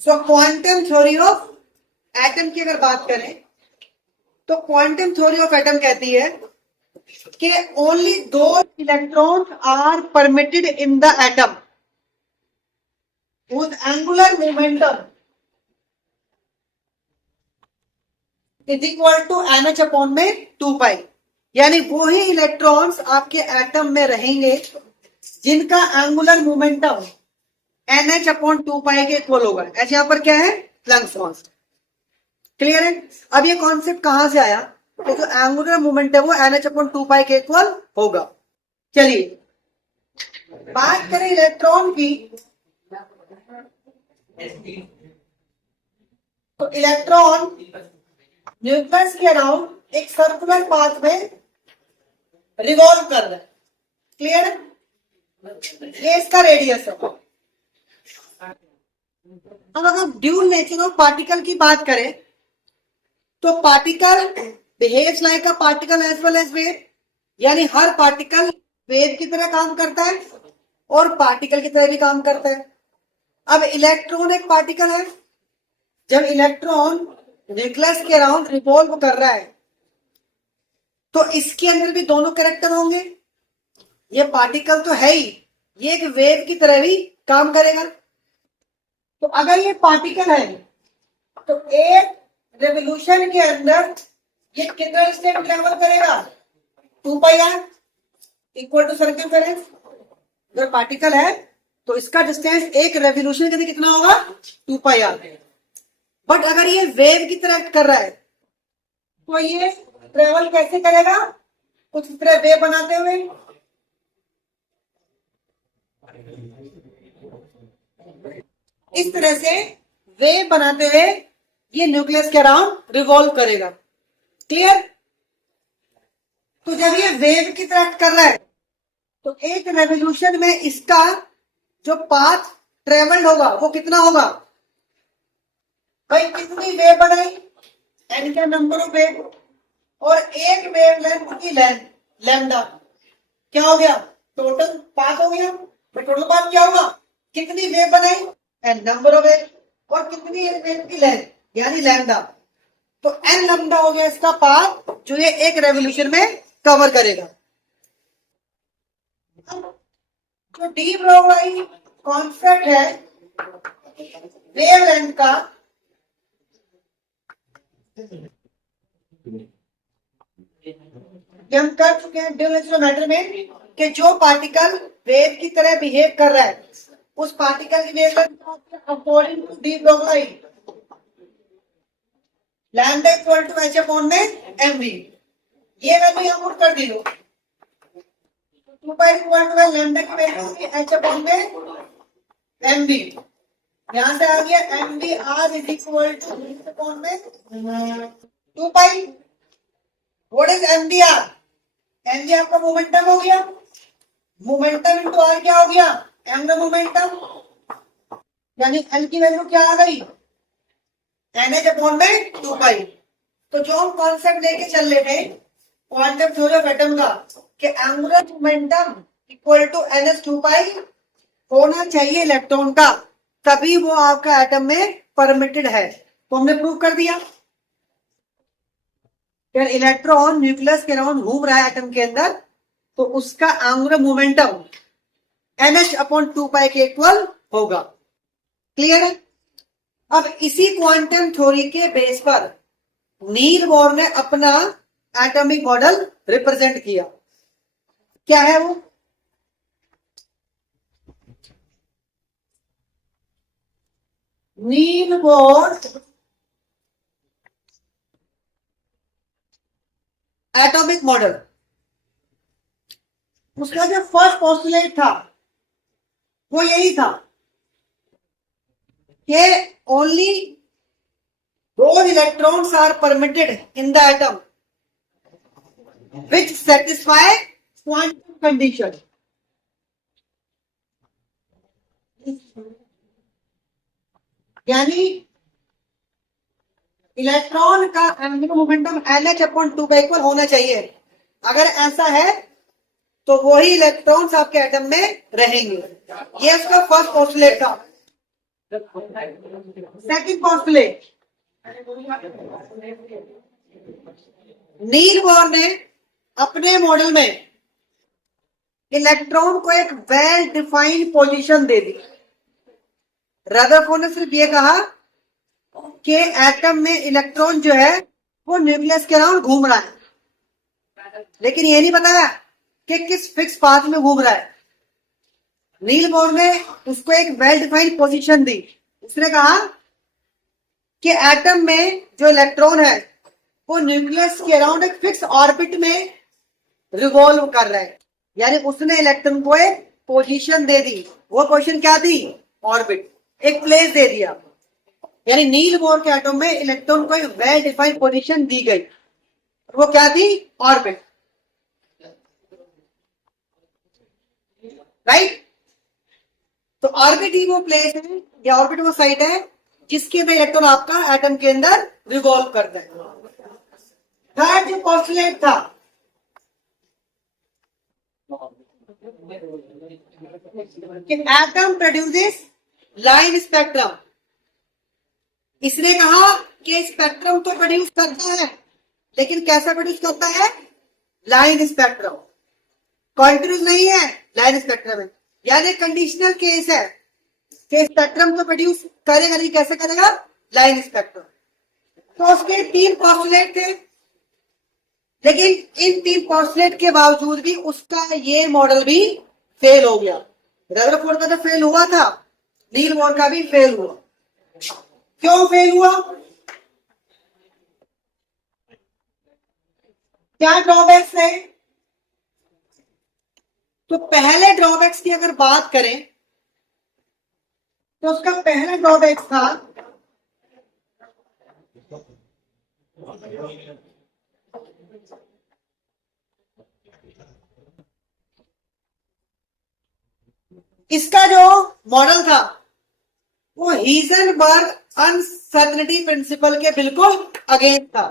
So quantum theory of atom की अगर बात करें तो क्वांटम थ्योरी ऑफ एटम कहती है कि ओनली दो electrons are permitted in the atom whose angular momentum is equal to NH upon में 2 पाई। यानी वो ही इलेक्ट्रॉन्स आपके एटम में रहेंगे जिनका एंगुलर मोमेंटम NH अपॉन 2 पाई के इक्वल होगा। ऐसे यहां पर क्या है, प्लैंक्स कांस्टेंट। क्लियर है। अब ये कॉन्सेप्ट कहां से आया, तो जो एंगुलर मोमेंटम है वो NH अपॉन 2 पाई के इक्वल होगा। चलिए बात करें इलेक्ट्रॉन की, तो इलेक्ट्रॉन न्यूक्लियस के अराउंड एक सर्कुलर पाथ में रिवॉल्व कर रहा है। क्लियर है, ये इसका रेडियस है। अब अगर ड्यूल नेचर ऑफ पार्टिकल की बात करें तो particle behaves like a particle as well as wave, यानी हर पार्टिकल वेव की तरह काम करता है और पार्टिकल की तरह भी काम करता है। अब इलेक्ट्रॉन एक पार्टिकल है, जब इलेक्ट्रॉन न्यूक्लियस के अराउंड रिवॉल्व कर रहा है तो इसके अंदर भी दोनों कैरेक्टर होंगे। ये पार्टिकल तो है ही, ये एक वेव की तरह भी काम करेगा। तो अगर ये पार्टिकल है तो एक रेवोल्यूशन के अंदर ये कितना स्टेप ट्रेवल करेगा, 2 पाई आर इक्वल टू सर्कमफेरेंस। अगर पार्टिकल है तो इसका डिस्टेंस एक रेवोल्यूशन के लिए कितना होगा, 2 पाई आर। बट अगर ये वेव की तरह एक्ट कर रहा है तो ये ट्रेवल कैसे करेगा, कुछ इस तरह वेव बनाते हुए। इस तरह से वेव बनाते हुए ये न्यूक्लियस के अराउंड रिवॉल्व करेगा। क्लियर। तो जब ये वेव की तरह एक्ट कर रहा है तो एक रेवोल्यूशन में इसका जो पाथ ट्रेवल्ड होगा वो कितना होगा, भाई कितनी वेव बनाई, एन का नंबर ऑफ वेव, और एक वेव लेंथ की लेंथ लैम्डा, क्या हो गया, टोटल पाथ हो गया। टोटल पाथ क्या होगा, कितनी वेव बनाई एन नंबर ऑफ वेव, और कितनी वेव की लेंथ यानी लैम्डा। तो एन लैम्डा हो गया इसका पाथ जो ये एक रेवोल्यूशन में कवर करेगा। जो डी ब्रोगली कॉन्सेप्ट है वेवलेंथ का, हम कर चुके हैं ड्यूल नेचर ऑफ मैटर में कि जो पार्टिकल वेव की तरह बिहेव कर रहा है उस पार्टिकल की wavelength according to de Broglie lambda equal to H upon में एमवी। ये वैल्यू यहां पुट कर दी लो, 2 पाई इक्वल टू लैम्डा की वैल्यू एच अपॉन में एमवी। यहां से आ गया MV R is equal to upon में 2 pi. What is MV R, MV आपका मोमेंटम हो गया, मोमेंटम इनटू आर क्या हो गया, एम द मोमेंटम, यानी एल की वैल्यू क्या आ गई, एनएच अपॉन में 2 पाई। तो जो हम कॉन्सेप्ट लेके चल रहे थे क्वांटम थ्योरी ऑफ एटम का कि angular momentum equal to NH 2 pi होना चाहिए इलेक्ट्रॉन का, तभी वो आपका एटम में परमिटेड है। तो हमने प्रूव कर दिया कि इलेक्ट्रॉन न्यूक्लियस के अराउंड घूम रहा है एटम के अंदर तो उसका एंगुलर मोमेंटम NH अपॉन 2 पाई के इक्वल होगा। क्लियर है। अब इसी क्वांटम थ्योरी के बेस पर नील बोर ने अपना एटॉमिक मॉडल रिप्रेजेंट किया। क्या है वो, नील बोर एटॉमिक मॉडल। उसका जो फर्स्ट पोस्टुलेट था वो यही था कि only those electrons are permitted in the atom which satisfy quantum condition। यानी इलेक्ट्रॉन का angular momentum NH upon 2 pi equal होना चाहिए। अगर ऐसा है तो वही इलेक्ट्रॉन्स आपके एटम में रहेंगे। ये उसका फर्स्ट पोस्टुलेट था। सेकंड पॉस्टुलेट, नील बोर ने अपने मॉडल में इलेक्ट्रॉन को एक वेल डिफाइंड पोजीशन दे दी। रदरफोर्ड ने सिर्फ ये कहा कि एटम में इलेक्ट्रॉन जो है वो न्यूक्लियस के अराउंड घूम रहा है, लेकिन ये नहीं बताया कि किस फिक्स पाथ में घूम रहा है। नील बोर ने उसको एक वेल डिफाइंड पोजीशन दी। उसने कहा कि एटम में जो इलेक्ट्रॉन है वो न्यूक्लियस के अराउंड एक फिक्स ऑर्बिट में रिवॉल्व कर रहा है, यानी उसने इलेक्ट्रॉन को एक पोजीशन दे दी। वो पोजीशन क्या दी? ऑर्बिट, एक प्लेस दे दिया। यानी नील बोर के एटम में इलेक्ट्रॉन को एक वेल डिफाइंड पोजीशन दी गई, वो क्या थी? Orbit, right. तो ऑर्बिट ही वो प्लेस है या ऑर्बिट वो साइट है जिसके अंदर इलेक्ट्रॉन आपका एटम के अंदर रिवॉल्व करता है। थर्ड जो पोस्टुलेट था, कि एटम प्रोड्यूसेस लाइन स्पेक्ट्रम। इसने कहा कि स्पेक्ट्रम तो प्रोड्यूस करता है, लेकिन कैसा प्रोड्यूस करता है? लाइन स्पेक्ट्रम, कॉन्टिन्यूस नहीं है लाइन स्पेक्ट्रम है। यानी कंडीशनल केस है कि स्पेक्ट्रम तो प्रोड्यूस करेगा, नहीं कैसे करेगा? Line spectrum. तो उसके 3 पोस्टुलेट थे, लेकिन इन 3 पोस्टुलेट के बावजूद भी उसका ये मॉडल भी फेल हो गया। रदरफोर्ड का तो फेल हुआ था, नील बोर का भी फेल हुआ। क्यों फेल हुआ? क्या ड्रॉबैक्स है? तो पहले ड्रॉबैक्स की अगर बात करें तो उसका पहला ड्रॉबैक्स था इसका जो मॉडल था वो हीजनबर्ग अनसर्टेनिटी प्रिंसिपल के बिल्कुल अगेंस्ट था।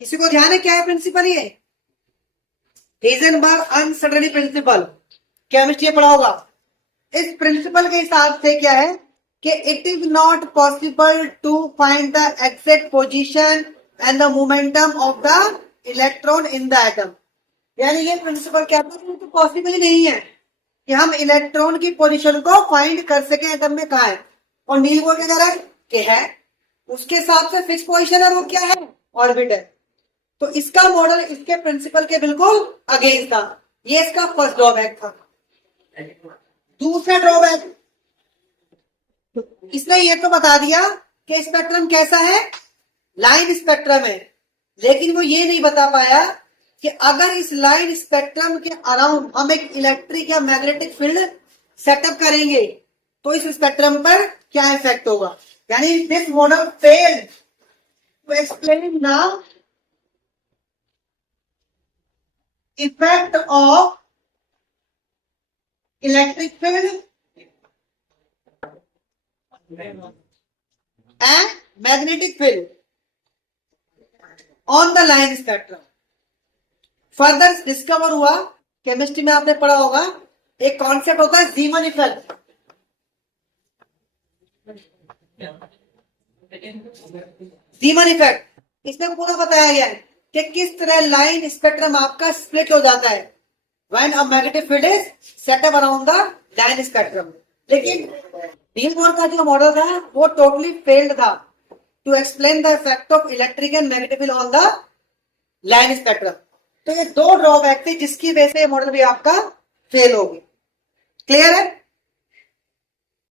किसी को ध्यान है क्या है प्रिंसिपल? ये हीजनबर्ग अनसर्टेनिटी प्रिंसिपल केमिस्ट्री पढ़ा होगा। इस प्रिंसिपल के हिसाब से क्या है कि it is not possible to find the exact position and the momentum of the electron in the atom. यानी ये प्रिंसिपल क्या था कि तो पॉसिबल ही नहीं है कि हम इलेक्ट्रॉन की पोजीशन को फाइंड कर सके एटम में कहा है। और नील बोर क्या कह रहा है कि है, उसके हिसाब से फिक्स पोजीशन है, वो क्या है? ऑर्बिट है। तो इसका मॉडल इसके प्रिंसिपल के बिल्कुल अगेंस्ट था। ये इसका फर्स्ट ड्रॉबैक था। दूसरा ड्रॉबैक, इसने ये तो बता दिया कि स्पेक्ट्रम कैसा है? लाइन स्पेक्ट्रम है, लेकिन वो ये नहीं बता पाया कि अगर इस लाइन स्पेक्ट्रम के अराउंड हम एक इलेक्ट्रिक या मैग्नेटिक फील्ड सेटअप करेंगे तो इस स्पेक्ट्रम पर क्या इफेक्ट होगा। यानी this model fail to explain the effect of electric field and magnetic field on the line spectrum. Further discover हुआ, केमिस्ट्री में आपने पढ़ा होगा, एक कॉन्सेप्ट होता है जीमन इफेक्ट। जीमन इफेक्ट, इसमें पूरा बताया गया है कि किस तरह लाइन स्पेक्ट्रम आपका स्प्लिट हो जाता है when a magnetic field is set up around the line spectrum. लेकिन नील बोर का जो मॉडल था वो टोटली फेल्ड था to explain the effect of electric and magnetic field on the line spectrum. तो ये 2 ड्रॉबैक थे जिसकी वजह से मॉडल भी आपका फेल हो गया। क्लियर है?